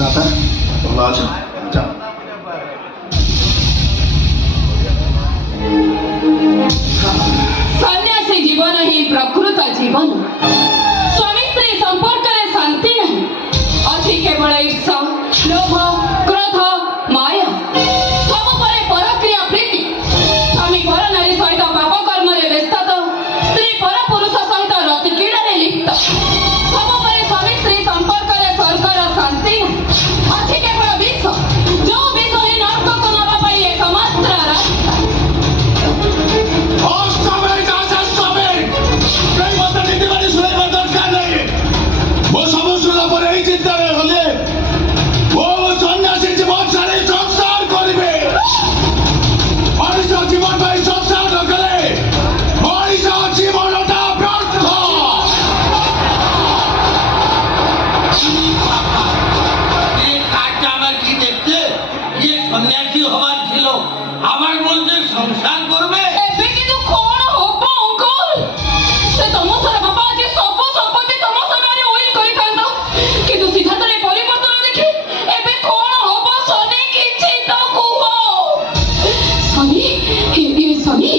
राधा ଭଲ ଅଛ ଯାଅ। सन्यासी जीवन ही प्रकृत जीवन स्वामी स्त्री संपर्क में शांति नहीं अच्छी केवल ईर्षा लोभ क्रोध माया सब परे परक्रिया प्रीति स्वामी पर नारी सहित पाप कर्म व्यस्त स्त्री पर पुरुष सहित रति क्रीड़ा लिप्त सब परे स्वामी स्त्री संपर्क में स्वर्गर शांति नहीं अच्छी केवल विष जो विष ही नरक को नवा एकमात्र रास्ता সংসার করবে ଏବେ କିନ୍ତୁ କଣ ହବ ଅଙ୍କଲ ସେ ତମ ସାରା ବାପା ଆଜି ସବୁ ସମ୍ପତ୍ତି ତମ ସାମ୍ନାରେ ଉଇଲ୍ କରିଥାନ୍ତ କିନ୍ତୁ ସିଦ୍ଧାର୍ଥରେ ପରିବର୍ତ୍ତନ ଦେଖି ଏବେ କଣ ହବ ଶନି କିଛି ତ କୁହ ଶନି ଶନି